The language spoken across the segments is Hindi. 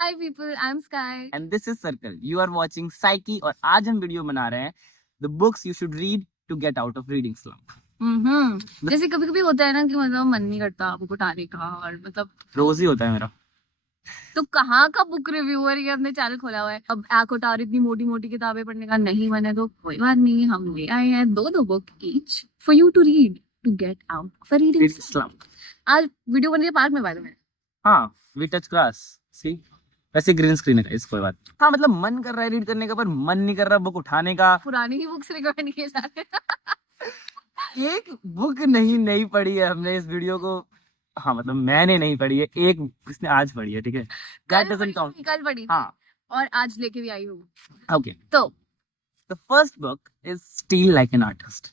Hi people, I'm Sky. And this is Circle. You are watching Psyche और आज हम वीडियो बना रहे हैं the books you should read to get out of reading slump. जैसे कभी कभी होता है ना कि मतलब मन नहीं करता बुक उठाने का और मतलब रोज ही होता है मेरा. तो कहाँ का बुक रिव्यूअर ये हमने चैनल खोला हुआ है. अब एकोटार इतनी मोटी मोटी किताबें पढ़ने का नहीं मन है तो कोई बात नहीं, हम ले आए हैं दो book each for you to read to get out of a reading slump. आज वीडियो बन रही है पार्क में, बाय द वे. हाँ, वी टच ग्रास. सी वैसे ग्रीन स्क्रीन है इस कोई बात. हाँ मतलब मन कर रहा है रीड करने का पर मन नहीं कर रहा बुक उठाने का. पुरानी ही बुक्स रिकमेंड किए जा रहे हैं. एक बुक नहीं पढ़ी है हमने इस वीडियो को. हाँ मतलब मैंने नहीं पढ़ी है, एक इसने आज पढ़ी है. ठीक है, दैट डजंट काउंट. कल पढ़ी थी. हाँ और आज लेके भी आई हूँ. ओके. तो The first book is Steal Like an Artist.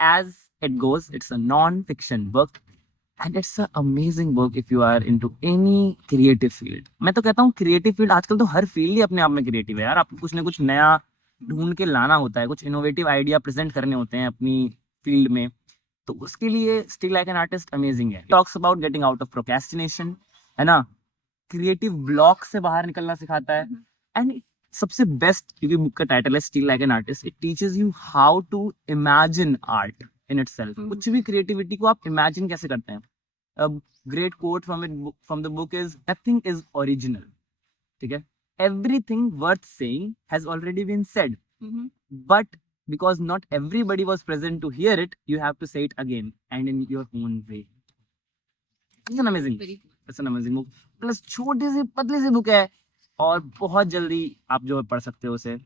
As it goes, it's a non-fiction book and it's an amazing book if you are into any creative field. मैं तो कहता हूँ creative field, आजकल तो हर फील्ड ही अपने आप में creative है यार. आपको कुछ ना कुछ नया ढूंढ के लाना होता है, कुछ इनोवेटिव आइडिया प्रेजेंट करने होते हैं अपनी फील्ड में, तो उसके लिए Steal Like an Artist amazing है. Talks about getting out of procrastination, है ना, क्रिएटिव ब्लॉक से बाहर निकलना सिखाता है. एंड सबसे बेस्ट, क्योंकि बुक का टाइटल है steal like an artist, it teaches you how to imagine art in itself. कुछ भी क्रिएटिविटी को आप इमेजिन कैसे करते हैं. Great quote from the book is nothing is original. ठीक है, everything worth saying has already been said, but because not everybody was present to hear it, you have to say it again and in your own way. It's an amazing book. Plus छोटी सी पतली सी बुक है और बहुत जल्दी आप जो पढ़ सकते हो उसे.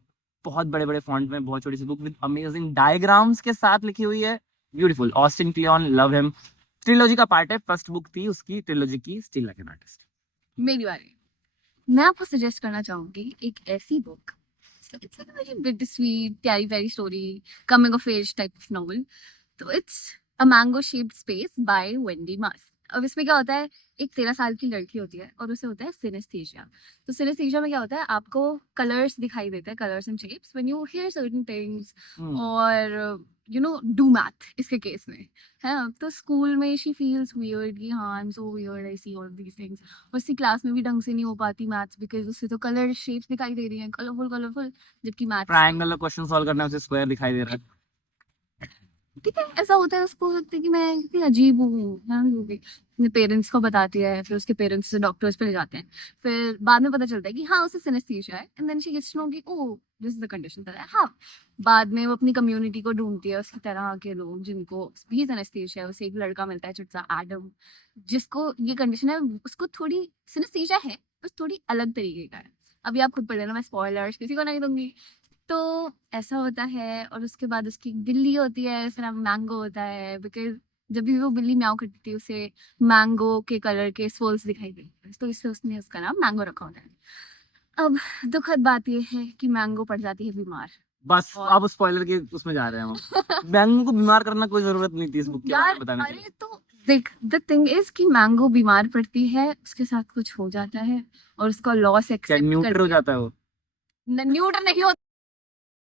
बहुत बड़े बड़े फॉन्ट में बहुत छोटी सी बुक विद अमेजिंग डायग्राम्स के साथ लिखी हुई है. Beautiful. Austin Kleon, love him. Trilogy का पार्ट है, फर्स्ट बुक थी उसकी ट्रिलॉजी की, स्टील लाइक एन आर्टिस्ट. मेरी बारी. मैं आपको सजेस्ट करना चाहूंगी एक ऐसी book. It's a very bittersweet, प्यारी प्यारी story, coming of age type of novel. तो it's a mango shaped space by Wendy Mass. अब इसमें क्या होता है, एक 13 साल की लड़की होती है और उसे होता है सिनेस्थीसिया. तो सिनेस्थीसिया में क्या होता है, आपको कलर्स दिखाई देते हैं, colours and shapes when you here certain things और यू नो डू मैथ इसके केस में है. तो स्कूल में शी फील्स वियर्ड कि हाँ I am so weird, I see all these things. उसकी क्लास में भी ढंग से नहीं हो पाती मैथ्स बिकॉज उससे तो कलर शेप्स दिखाई दे रही हैं, कलरफुल, जबकि मैथ्स ट्रायंगल का क्वेश्चन सॉल्व करने में उसे स्क्वायर दिखाई दे रहा है. ठीक है, ऐसा होता है. उसको लगता है कि मैं कितनी अजीब हूँ. अपने पेरेंट्स को बताती है, फिर उसके पेरेंट्स से डॉक्टर्स पे ले जाते हैं. फिर बाद में पता चलता है कि हाँ उसे सिनेस्थीसिया है. And then she gets to know कि oh this is the condition that I have. बाद में वो अपनी कम्युनिटी को ढूंढती है, उसकी तरह के लोग जिनको भी सिनेस्थीसिया है. उसे एक लड़का मिलता है छोटा सा एडम, जिसको ये कंडीशन है. उसको थोड़ी सिनेस्थीसिया है, बस थोड़ी अलग तरीके का है. अभी आप खुद पढ़ लेना, मैं स्पॉयलर्स किसी को नहीं दूंगी. तो ऐसा होता है. और उसके बाद उसकी एक बिल्ली होती है, उसका नाम मैंगो होता है बिकॉज जब भी वो बिल्ली म्याऊ करती थी उसे मैंगो के कलर के सोल्स दिखाई देते थे, तो इससे उसने उसका नाम मैंगो रखा होता है. अब दुखद बात यह है कि मैंगो पड़ जाती है बीमार. बस आप स्पॉइलर के उसमें जा रहे हैं हम. मैंगो को बीमार करना कोई जरूरत नहीं थी इस बुक के बारे में बताने की. अरे तो देख, द थिंग इज कि मैंगो बीमार पड़ती है, उसके साथ कुछ हो जाता है और उसका लॉस एक्सेप्ट न्यूट्रल हो जाता है वो. न्यूट्रल नहीं होता.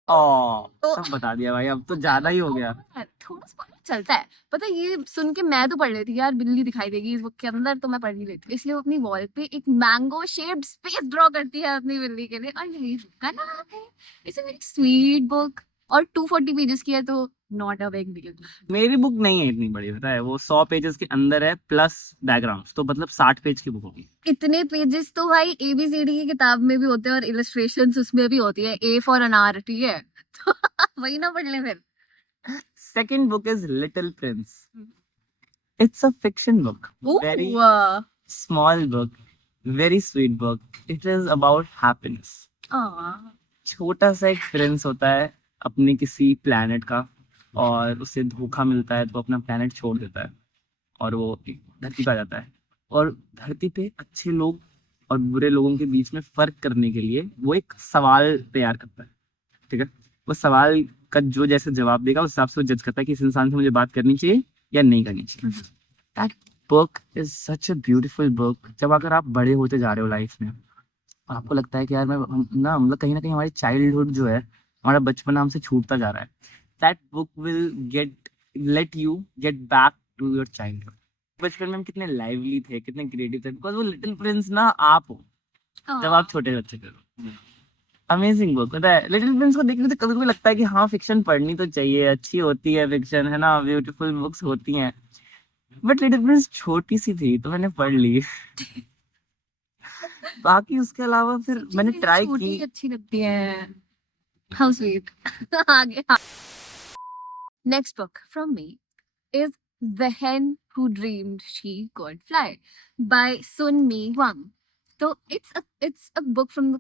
सब बता दिया भाई, अब तो ज्यादा ही हो गया. थोड़ा स्पॉइलर चलता है. पता है, ये सुन के मैं तो पढ़ लेती यार, बिल्ली दिखाई देगी इस बुक के अंदर तो मैं पढ़ ही लेती. इसलिए वो अपनी वॉल पे एक मैंगो शेप्ड स्पेस ड्रॉ करती है अपनी बिल्ली के लिए और यही बुक का नाम है. It's a very sweet book और 240 पेजेस की है तो नॉट अ बिग डील. मेरी बुक नहीं है इतनी बड़ी, पता है, वो 100 पेजेस के अंदर है प्लस बैकग्राउंड्स, तो मतलब 60 पेज की बुक होगी. इतने पेजेस तो भाई ABCD की किताब में भी होते हैं और इलस्ट्रेशंस उसमें भी होती है. A फॉर अनार, ठीक है. तो वही ना पढ़ ले फिर. Second book is Little Prince. It's a fiction book. Very small book. Very sweet book. It is about happiness. छोटा सा एक प्रिंस होता है अपने किसी प्लैनेट का और उसे धोखा मिलता है तो अपना प्लैनेट छोड़ देता है और वो धरती पे आ जाता है. और धरती पे अच्छे लोग और बुरे लोगों के बीच में फर्क करने के लिए वो एक सवाल तैयार करता है. ठीक है, वो सवाल का जो जैसे जवाब देगा उस हिसाब से वो जज करता है कि इस इंसान से मुझे बात करनी चाहिए या नहीं करनी चाहिए. That book is such a beautiful book. जब अगर आप बड़े होते जा रहे हो लाइफ में, आपको लगता है कि यार मैं ना मतलब कहीं ना कहीं हमारी चाइल्डहुड जो है, हमारा बचपन हमसे छूटता जा रहा है. That book will let you get back to your childhood. बचपन में हम कितने लाइवली थे, कितने क्रिएटिव थे, बिकॉज वो लिटिल प्रिंस ना आप हो. जब आप छोटे बच्चे करो। अमेजिंग बुक पता है, लिटिल प्रिंस को देखने से कभी कभी लगता है कि हाँ फिक्शन पढ़नी तो चाहिए, अच्छी होती है फिक्शन, है ना, ब्यूटीफुल बुक्स होती हैं, बट लिटिल प्रिंस छोटी सी थी तो मैंने पढ़ ली। बाकी उसके अलावा फिर मैंने ट्राई की। अच्छी लगती है। How sweet. आगे। Next book from me is The Hen Who Dreamed She Could Fly by Sun Mi Wang. तो it's a book from the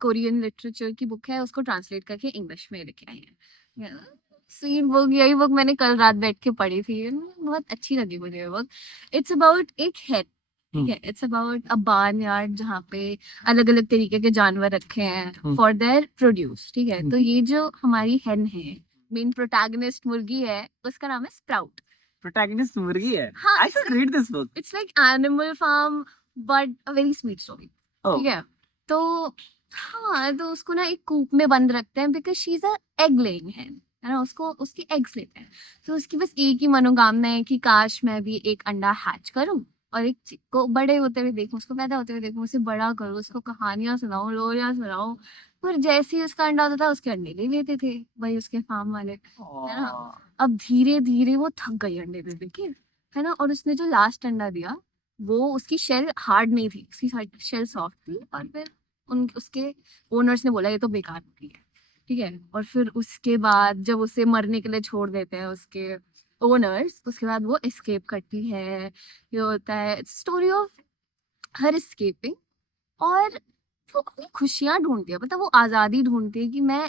Korean literature की बुक है, उसको ट्रांसलेट करके इंग्लिश में लिखे हैं। स्वीट बुक, यही बुक मैंने कल रात बैठ के पढ़ी थी, बहुत अच्छी लगी मुझे ये बुक। इट्स अबाउट एक हेन, ठीक है, इट्स अबाउट अ बार्न यार्ड जहाँ पे अलग अलग तरीके के जानवर रखे हैं फॉर देयर प्रोड्यूस, ठीक है। तो ये जो हमारी हेन है, मेन प्रोटैगनिस्ट मुर्गी है, उसका नाम है स्प्राउट। प्रोटैगनिस्ट मुर्गी है? हाँ, I should read this book. It's like Animal Farm but a very sweet story, ठीक है। तो हाँ, तो उसको ना एक कूप में बंद रखते हैं because she is a egg laying है ना, उसको उसके एग्स लेते हैं। तो उसकी बस एक ही मनोकामना है कि काश मैं भी एक अंडा हैच करूं और एक चिक को बड़े होते हुए देखूं, उसको पैदा होते हुए देखूं, उसे बड़ा करूं, उसको कहानियां सुनाऊं, लोरियां सुनाऊं। पर जैसे ही उसका अंडा होता था, उसके अंडे ले लेते थे वही उसके फार्म वाले, है ना। अब धीरे धीरे वो थक गई अंडे दे दे के, है ना। और उसने जो लास्ट अंडा दिया, वो उसकी शेल हार्ड नहीं थी, उसकी शेल सॉफ्ट थी। और फिर उसके ओनर्स ने बोला ये तो बेकार हो गई है, ठीक है। और फिर उसके बाद जब उसे मरने के लिए छोड़ देते हैं उसके ओनर्स, उसके बाद वो एस्केप करती है। ये होता है स्टोरी ऑफ हर एस्केपिंग, और वो अपनी खुशियां ढूंढती है, मतलब वो आजादी ढूंढती है कि मैं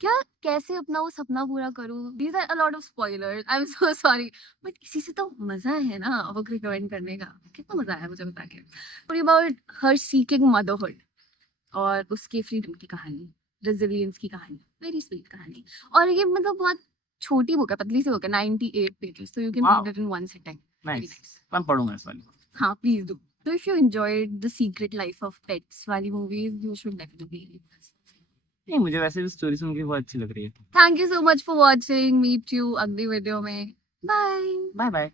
क्या कैसे अपना वो सपना पूरा करूं। These are a lot of spoilers, I am so sorry, but इसी से तो मजा है ना बुक रिकमेंड करने का। कितना मजा आया मुझे बता के। Story about her seeking motherhood और उसके फ्रीडम की कहानी, रेजिलियंस की कहानी, वेरी स्वीट कहानी। और ये मतलब बहुत छोटी बुक है, पतली सी बुक है, 98 पेजेस, तो you can read it in one sitting. Nice, मैं पढ़ूंगा इस वाली। हाँ, please do. So if you enjoyed The Secret Life of Pets वाली movies, you should definitely read this. नहीं, मुझे वैसे भी स्टोरी सुन के बहुत अच्छी लग रही है। Thank you so much for watching. Meet you अगली वीडियो में। Bye. Bye bye.